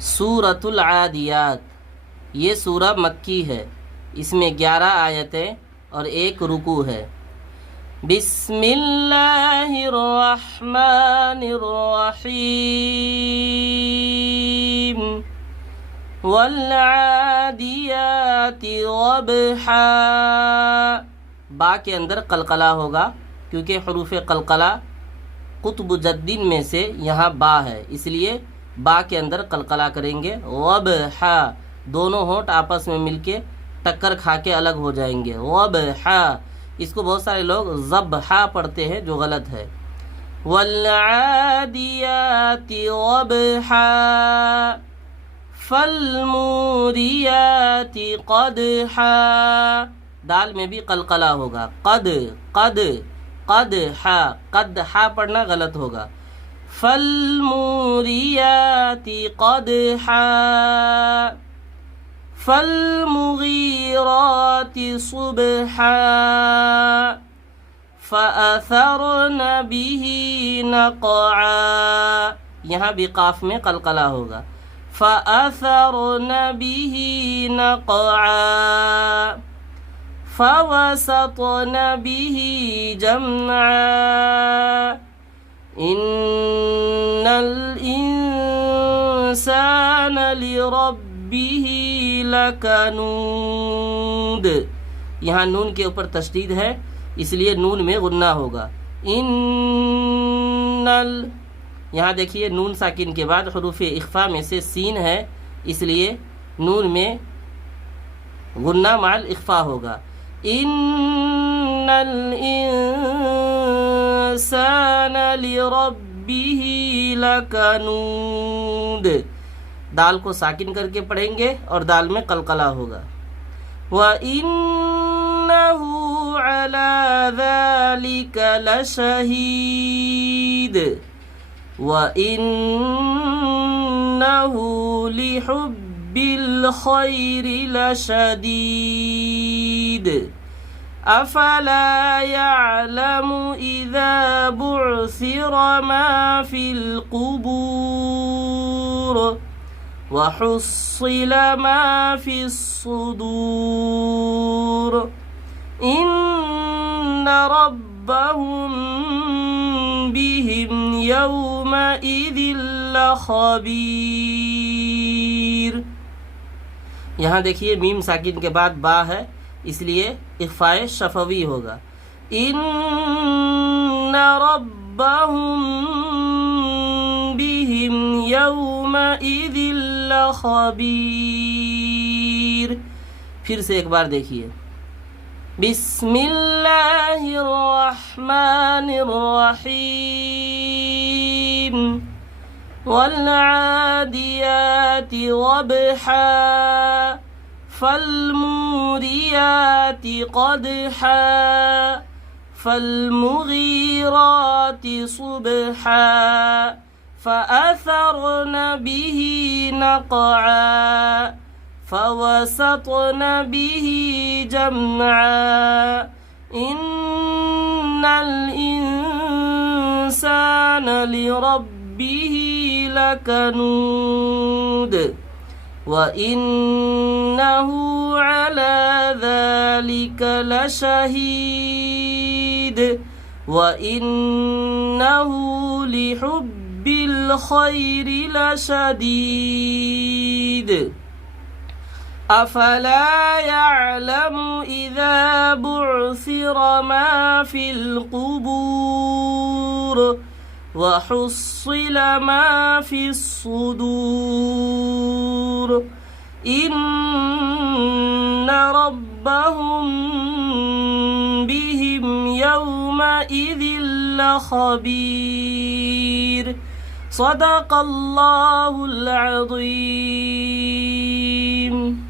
سورۃ العادیات، یہ سورہ مکی ہے، اس میں 11 آیتیں اور 1 رکوع ہے۔ بسم اللہ الرحمن الرحیم والعادیات ضبحا۔ با کے اندر قلقلہ ہوگا کیونکہ حروف قلقلہ قطب جدین میں سے یہاں با ہے، اس لیے با کے اندر قلقلہ کریں گے۔ ضبحا، دونوں ہونٹ آپس میں مل کے ٹکر کھا کے الگ ہو جائیں گے۔ ضبحا، اس کو بہت سارے لوگ ضبحا پڑھتے ہیں جو غلط ہے۔ والعادیات ضبحا فالموریات قدحا، دال میں بھی قلقلہ ہوگا۔ قد قد قد ہا، قد ہا پڑھنا غلط ہوگا۔ فالموریات قدحا فالمغیرات صبحا فأثرن به نقعا، یہاں بھی قاف میں قلقلہ ہوگا۔ فأثرن به نقعا فوسطن به جمعا ان الانسان لربه لکنود، یہاں نون کے اوپر تشدید ہے اس لیے نون میں غنہ ہوگا۔ یہاں دیکھیے نون ساکن کے بعد حروف اخفا میں سے سین ہے، اس لیے نون میں غنہ مع الاخفا ہوگا۔ ان الانسان لربه لکنود، دال کو ساکن کر کے پڑھیں گے اور دال میں قلقلہ ہوگا۔ وَإِنَّهُ عَلَى ذَلِكَ لَشَهِيدٌ وَإِنَّهُ لِحُبِّ الْخَيْرِ لَشَدِيدٌ أَفَلَا يَعْلَمُ إِذَا بُعْثِرَ مَا فِي الْقُبُورِ وَحُصِّلَ مَا فِي الصُّدُورِ إِنَّ رَبَّهُمْ بِهِمْ يَوْمَئِذٍ لَخَبِيرٌ۔ یہاں دیکھیے میم ساکن کے بعد با ہے اس لیے اخفاء شفوی ہوگا۔ ان ربهم بهم یومئذ لخبیر۔ پھر سے ایک بار دیکھیے۔ بسم اللہ الرحمن الرحیم والعادیات ضبحا فالموریات قدحا فالمغیرات صبحا فأثرن به نقعا فوسطن به جمعا ان الانسان لربه لکنود وَإِنَّهُ عَلَى ذَلِكَ لَشَهِيدٌ وَإِنَّهُ لِحُبِّ الْخَيْرِ لَشَدِيدٌ أَفَلَا يَعْلَمُ إِذَا بُعْثِرَ مَا فِي الْقُبُورِ وَحُصِّلَ مَا فِي الصُّدُورِ إِنَّ رَبَّهُمْ بِهِمْ يَوْمَئِذٍ لَخَبِيرٌ۔ صدق اللہ العظیم۔